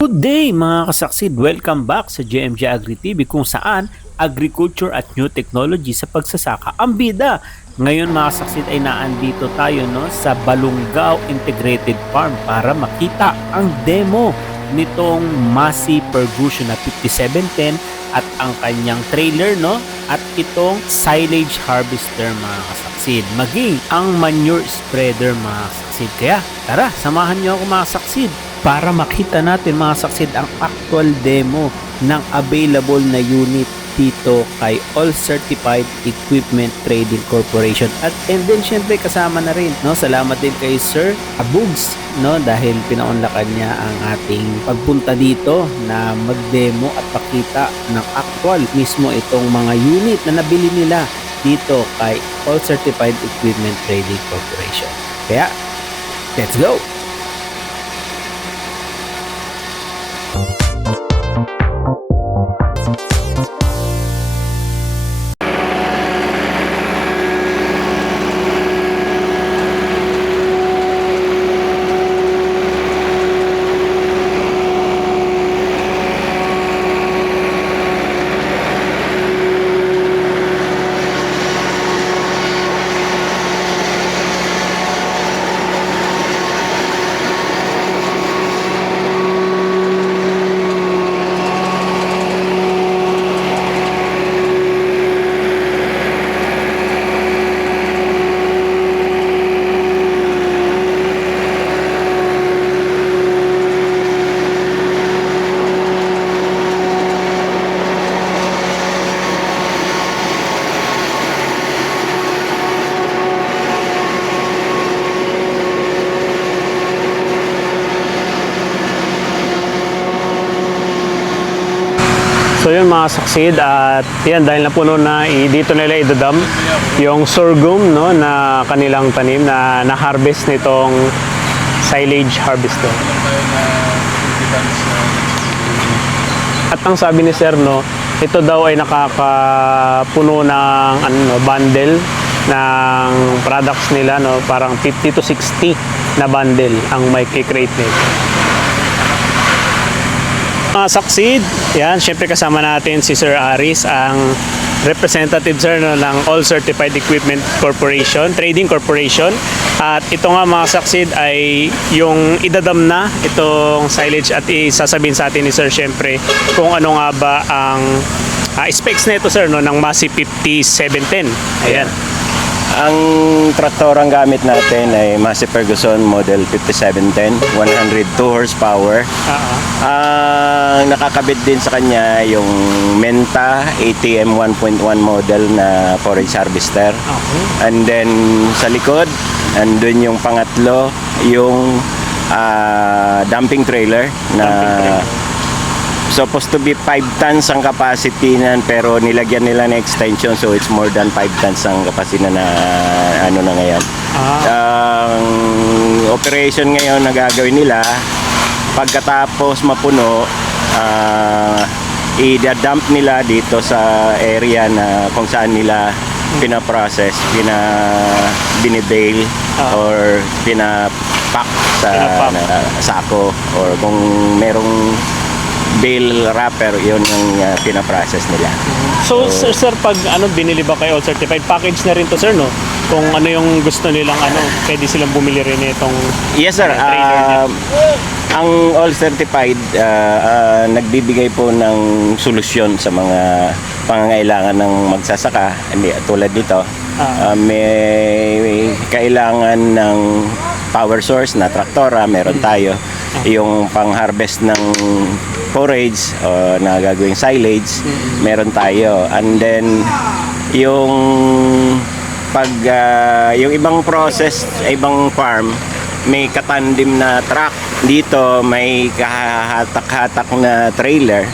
Good day mga kasaksid! Welcome back sa JMJ Agri TV kung saan agriculture at new technology sa pagsasaka ang bida. Ngayon mga kasaksid ay naandito tayo sa Balungaw Integrated Farm para makita ang demo nitong Massey Ferguson na 5710 at ang kanyang trailer at itong silage harvester mga kasaksid. Maging ang manure spreader mga kasaksid. Kaya tara, samahan niyo ako mga kasaksid para makita natin mga saksid ang actual demo ng available na unit dito kay All Certified Equipment Trading Corporation. And then syempre kasama na rin, salamat din kay Sir Abugs, dahil pinaunlakan niya ang ating pagpunta dito na mag-demo at pakita ng actual mismo itong mga unit na nabili nila dito kay All Certified Equipment Trading Corporation. Kaya, let's go! So yun mga saksid, at yan dahil napuno na dito nila idadam yung sorghum na kanilang tanim na na-harvest nitong silage harvester. At ang sabi ni Sir ito daw ay nakakapuno ng bundle ng products nila parang 50 to 60 na bundle ang may create nito. Saksid, yan, syempre kasama natin si Sir Aris, ang representative sir ng All Certified Equipment Corporation, Trading Corporation. At ito nga mga saksid ay yung idadam na itong silage, at isasabihin sa atin ni Sir syempre kung ano nga ba ang specs na ito sir ng Massey 5710. Ayan. Ang traktor ang gamit natin ay Massey Ferguson model 5710, 102 horsepower. Ang nakakabit din sa kanya yung Menta ATM 1.1 model na forage harvester. And then sa likod, andun yung pangatlo, yung dumping trailer na supposed to be 5 tons ang capacity nan, pero nilagyan nila ng extension, so it's more than 5 tons ang capacity na na ngayon. Ang operation ngayon na gagawin nila, pagkatapos mapuno, i-dump nila dito sa area na kung saan nila pinaprocess, binibale or pinapack sa sako, or kung merong bale wrapper, yun yung pinaprocess nila. So sir, pag binili ba kayo All Certified, package na rin to sir kung ano yung gusto nilang pwede silang bumili rin itong yes sir. Ang All Certified nagbibigay po ng solusyon sa mga pangangailangan ng magsasaka. Tulad dito, may kailangan ng power source na traktora, meron tayo. Yung pang-harvest ng forage na gagawing silage, meron tayo. And then yung yung ibang process, ibang farm, may katandim na truck. Dito may kahatak-hatak na trailer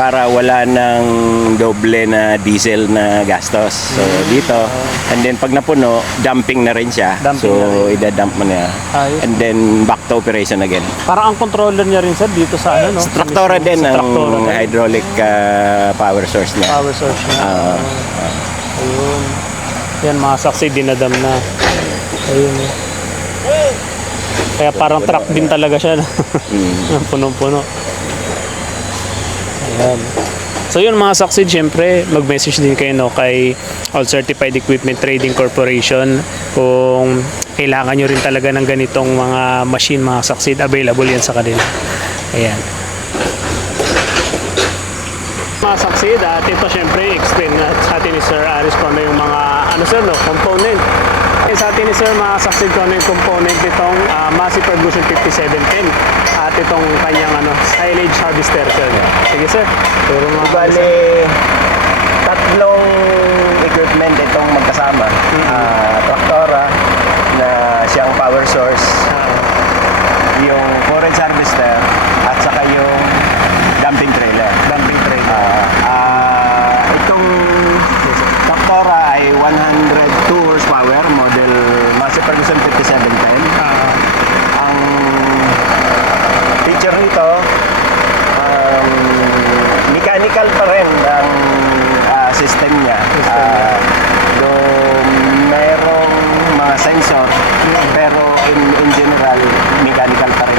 para wala ng doble na diesel na gastos. So dito, and then pag napuno, dumping na rin siya. So idadump mo na. And then back to operation again. Parang ang controller niya rin sir dito sa Traktora din ang hydraulic power source niya. Power source niya. Ayun. Yan mga saksi, dinadam na. Ayun. Kaya parang truck din talaga siya. Punong-puno. Ayan. So yun mga saksid, syempre mag-message din kayo no, kay All Certified Equipment Trading Corporation kung kailangan nyo rin talaga ng ganitong mga machine, mga saksid, available yan sa kanila. Ayan. Mga saksid, at ito syempre explain na sa atin ni Sir Aris kung ano yung mga component. Sa atin ni Sir, mga saksid kung ano yung component nitong Massey Ferguson 5710 at itong kanyang silage harvester, sir. Sige sir, turo mga Bali, tatlong equipment itong magkasama. Traktora na siyang power source, yung forage harvester, at saka yung dumping trailer. Itong traktora ay 102 horsepower, model Massey Ferguson 5710. Ang feature nito, mechanical pa rin ang system niya. Though mayroong mga sensor, pero in general, mechanical pa rin.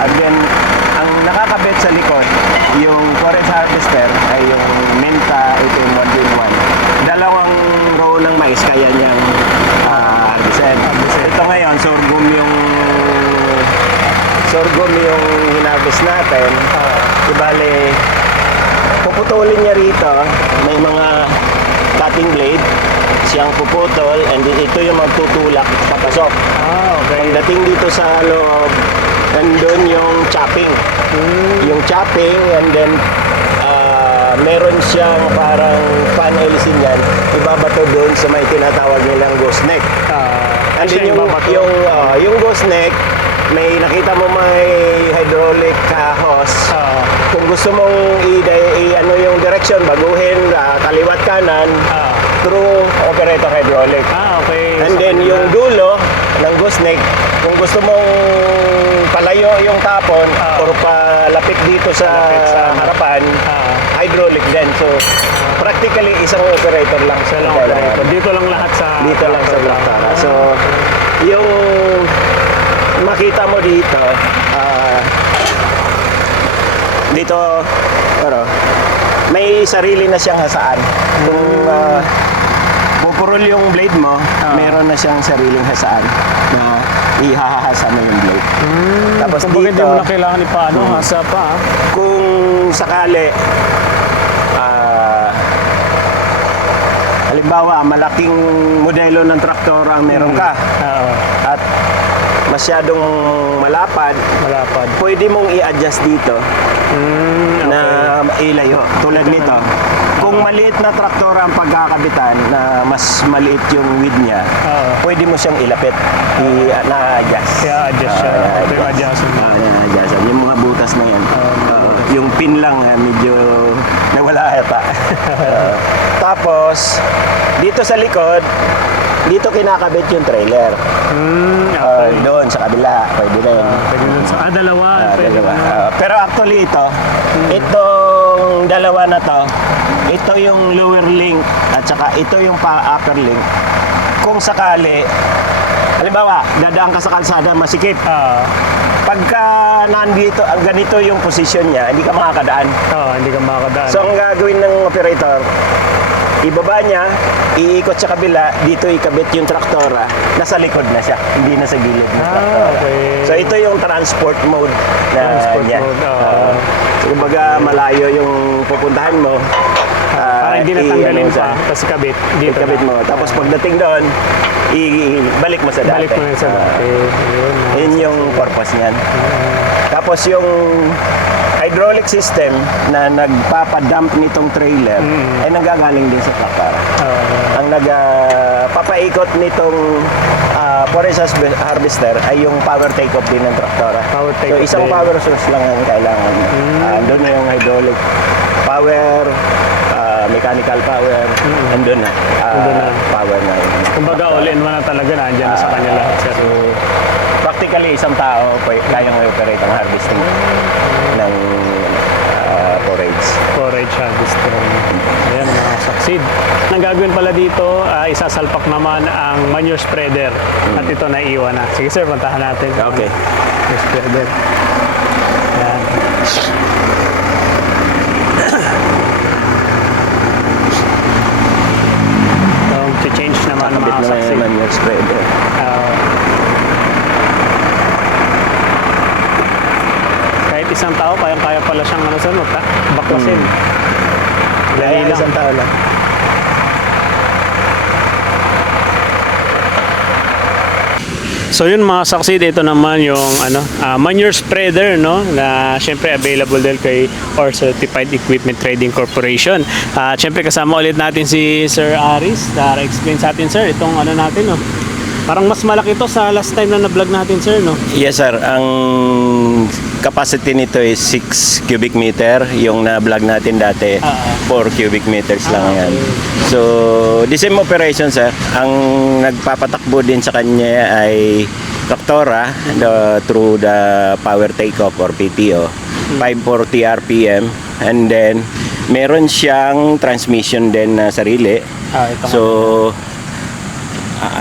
And then, ang nakakabit sa likod, yung forage harvester ay yung Menta 181. Dalawang row ng mais kaya niyang harvestin. Ito ngayon, sorghum yung hinarvest natin. Ibali, puputulin niya rito, may mga cutting blade siyang puputol, and ito yung magtutulak papasok. Okay. Pagdating dito sa loob, nandun yung chopping. Yung chopping, and then meron siyang parang fan alisin yan, ibabato doon sa may tinatawag nilang ghost neck. And then yung ghost neck, may nakita mo may hydraulic hose. Kung gusto mong yung direction, baguhin kaliwat kanan, through operator hydraulic. Okay. And then yung dulo ng gooseneck, kung gusto mong palayo yung tapon or palapit dito sa harapan, hydraulic din. So practically isang operator lang. Dito lang lahat sa traktora. So yung makita mo dito, may sarili na siyang hasaan. Kung pupurol yung blade mo, meron na siyang sariling hasaan na ihahasa mo yung blade. Tapos kung bakit dito, di mo na kailangan ipaano, hasa pa. kung sakali, halimbawa, malaking modelo ng traktora ang meron ka, at masyadong malapad, pwede mong i-adjust dito na ilayo. Tulad nito. Kung maliit na traktora ang pagkakabitan na mas maliit yung width niya, pwede mo siyang ilapit. Na-adjust. I-adjust siya. I-adjust. Yung mga butas na yan. Yung pin lang, medyo nawala yata. Tapos, dito sa likod, dito kinakabit yung trailer. Doon sa kabila, pwede na yun. Dalawa. Pero actually itong dalawa na to, ito yung lower link at saka ito yung upper link. Kung sakali, halimbawa, dadaan ka sa kalsada, masikip. Pagka nandito, ang ganito yung position niya, hindi ka makakadaan. Hindi ka makakadaan. So ang gagawin ng operator, ibaba niya, iikot sa kabila, dito ikabit yung traktora, nasa likod na siya, hindi na sa gilid ng traktora. Okay. So ito yung transport mode na niya. Kumbaga malayo yung pupuntahan mo. Para hindi natanggalin pa, tapos kabit. Ikabit mo. Tapos pagdating doon, ibalik mo sa dati. Balik mo sa dati. Yun yung purpose niyan. Tapos yung hydraulic system na nagpapadump nitong trailer ay nanggagaling din sa traktora. Ang nagpapaikot nitong forage harvester ay yung power take-off din ng traktora. So isang power source lang ang kailangan. Doon na yung hydraulic power, mechanical power, andun na. Power na yun. Kumbaga all-in-one na talaga, nandiyan na sa kanya lahat. So, practically isang tao kayang i-operate ang harvesting ng forage harvester. Ayan mga succeed. Ang gagawin pala dito, isasalpak naman ang manure spreader at ito naiiwan na. Sige sir, puntahan natin. Okay. Manure spreader. Ayan. isang tao, kaya pala siyang ano sir, baklasin. Dali lang. Isang tao lang. So yun mga saksid, ito naman yung manure spreader, no, na syempre available din kay or Certified Equipment Trading Corporation. At syempre kasama ulit natin si Sir Aris para explain sa atin sir itong ano natin, no. Parang mas malaki to sa last time na na-vlog natin sir, no. Yes sir, ang capacity nito is 6 cubic meter. Yung na-vlog natin dati, 4 cubic meters lang yan. So, the same operation sir. Ang nagpapatakbo din sa kanya ay Tractora through the power takeoff or PTO, 540 RPM. And then, meron siyang transmission din na sarili. So,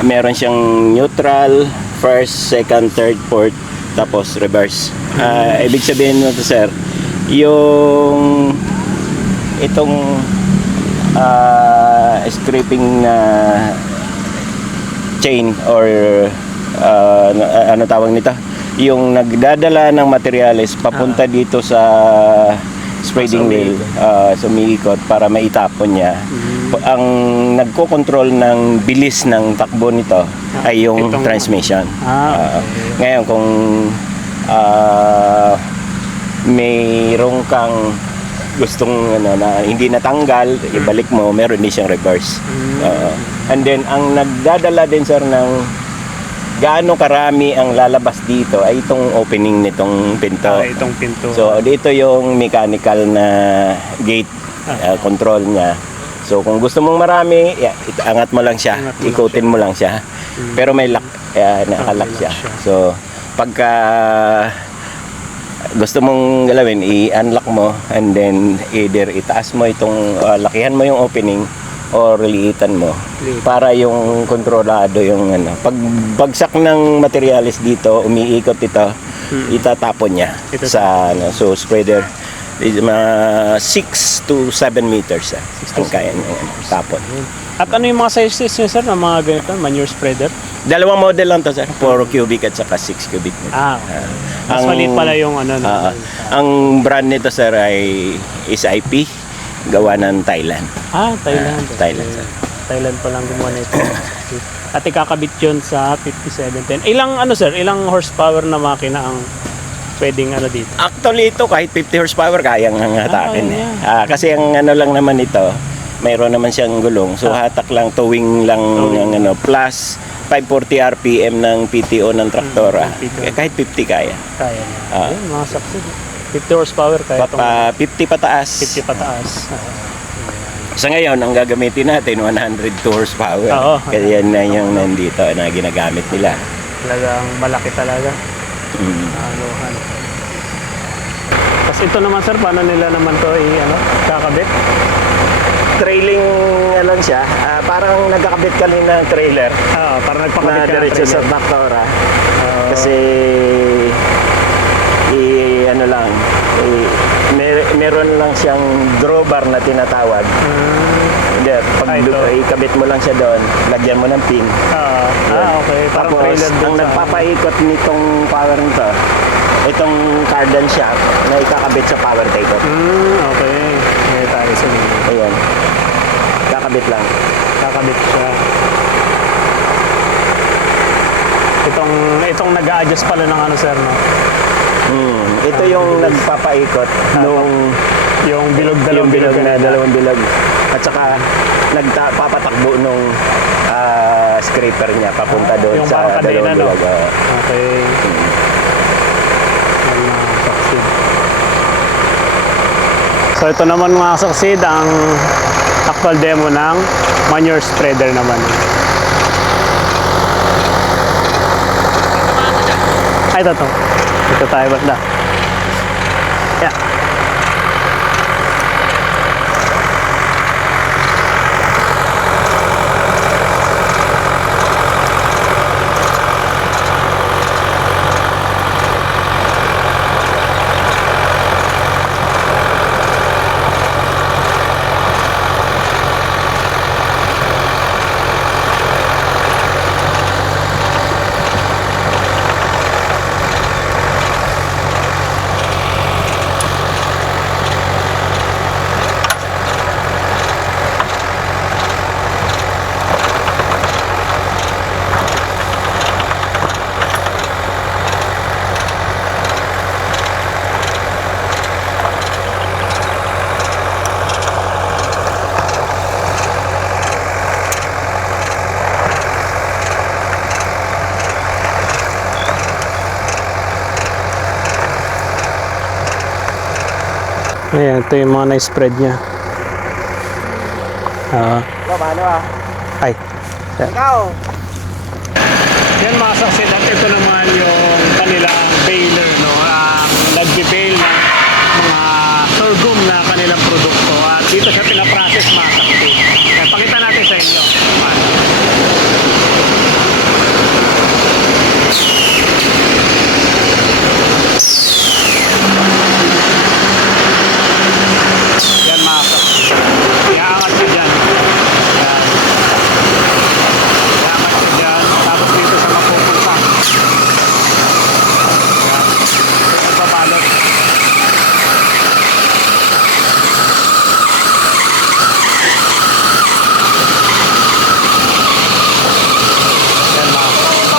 meron siyang neutral, first, second, third, fourth, tapos reverse. Ibig sabihin nito sir, yung itong scraping na chain or ano tawag nito, yung nagdadala ng materials papunta dito sa spreading wheel, sumiikot para maitapon niya. Ang nagko-control ng bilis ng takbo nito ay yung transmission. Ngayon kung mayroong kang gustong na hindi natanggal, ibalik mo, meron din siyang reverse. And then ang nagdadala din sir ng gaano karami ang lalabas dito ay itong opening nitong pinto. Itong pinto. So dito yung mechanical na gate control niya. So kung gusto mong marami, angat mo lang siya, ikutin mo lang siya. Pero may lock, nakalock siya. So pagka gusto mong galawin, i-unlock mo and then either itaas mo itong lakihan mo yung opening or liitan mo para yung kontrolado yung pag bagsak ng materialis dito, umiikot ito, itatapon niya sa so spreader. 6 to 7 meters ang kaya niya tapon. At ano yung mga sizes niya sir ng mga ganito, manure spreader? Dalawang model lang to sir, 4 cubic at saka 6 cubic. Mas maliit pala yung ang brand nito sir ay SIP, gawa ng Thailand. Thailand. Thailand sir. Thailand pa lang gumawa nito. At ikakabit yun sa 5710. Ilang ilang horsepower na makina ang pwedeng dito? Actually ito kahit 50 horsepower kayang hatakin. Kasi ang lang naman ito, mayroon naman siyang gulong. So hatak lang, towing lang ng plus 540 RPM ng PTO ng Tractora. Kahit 50 kaya. Kaya niya. Mga saksi. 50 horsepower kaya itong 50 pataas. 50 pataas. Sa ngayon, ang gagamitin natin 102 horsepower. Kaya yan na yung nandito na ginagamit nila. Talagang malaki talaga. Tapos ito naman sir, paano nila naman to kakabit? Trailing lang siya. Parang nagkakabit ka rin ng trailer. Parang nagpakabit ka ng diretso sa trailer. Tractora. Kasi meron lang siyang drawbar na tinatawag. Hindi, pag ikabit mo lang siya doon, lagyan mo ng pin. Okay. Parang Tapos, trailer ang nagpapaikot nitong power nito, itong cardan shaft na ikakabit sa power takeoff. Okay. May tayo sa Ayan. Kakabit lang. kakabit siya. Itong nag-a-adjust pala ng sir, no? Ito yung nagpapaikot nung yung dalawang bilog at saka nagpapatakbo nung scraper niya papunta doon yung sa dalawang no? bilog. Okay. So ito naman mga saksid ang actual demo ng manure spreader naman. Ay, ito. Ito tayo banda. Yeah. Ayan, ito yung mga na-spread niya. Paano Ay. Ikaw! Yan mga saksid, at ito naman yung kanilang baler, no? Nagbe-bale ng mga sorghum na kanilang produkto. At dito siya pinaprocess mga saksid. Kaya pakita natin sa inyo. Yan mga saksid. Iaangat nyo dyan. Yan. Iaangat nyo dyan. Tapos dito sa mapupunta. Yan. Ito nagbabalot. Yan mga saksid.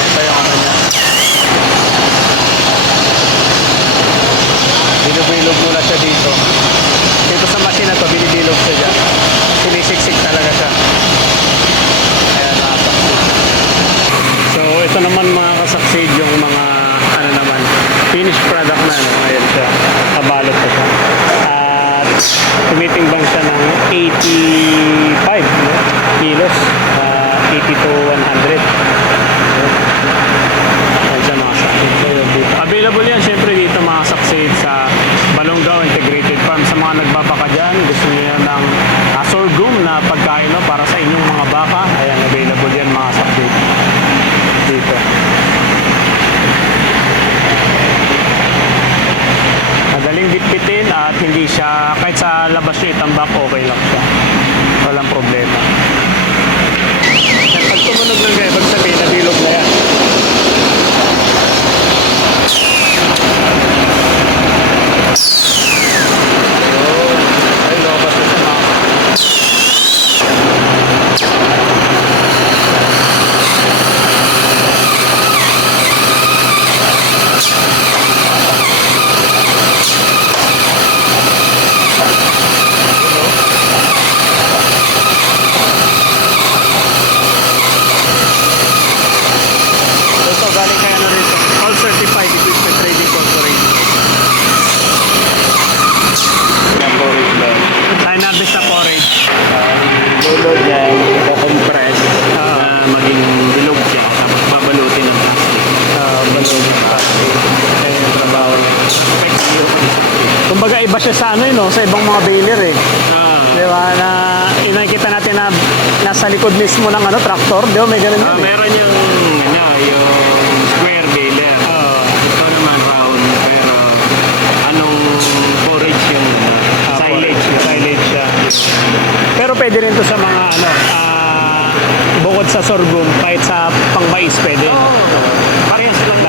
Ito yung ano niya. Bilog-bilog muna siya dito. Dito sa machine na to, binibilog siya dyan. Sinisiksik talaga siya. Ayan mga kasaksid. So ito naman mga kasaksid yung mga ano naman, finished product na. No? Ayan siya. Kabalot ko siya. At tumitimbang siya ng 85 no? Kilos. 80 to 100. Ayan siya mga saksid. Available yan syempre dito mga saksid sa Balonggao Integrated Farm. Sa mga nagbabaka dyan, gusto niyo ng sorghum na pagkain no, para sa inyong mga baka. Ayan, available yan mga saksid dito. Madaling bitbitin at hindi siya, kahit sa labas nyo itambak, okay lang siya. Walang problema. At pag tumunog lang kayo, pag sabihin, nabilog na yan. Ay, lobas na siya mga. Ito, galing kaya na rito. All Certified Equipment Trading Corporation. Yung porridge lang. Sign harvest na porridge. Lulod niya, compress na maging bilog siya. Tapos babalutin ng plastic. Balog. Yan yung trabaho niya. Kumbaga iba siya sa ano no, sa ibang mga baler eh. Ah. Di ba? Na nakikita natin na nasa likod mismo ng ano, tractor. Di ba? May ganun yun eh. Meron yung, yung square baler. Ito naman round, pero anong porridge yung silage? Silage siya. Pero pwede rin to sa mga ano, bukod sa sorghum, kahit sa pang-mais pwede. Parehas lang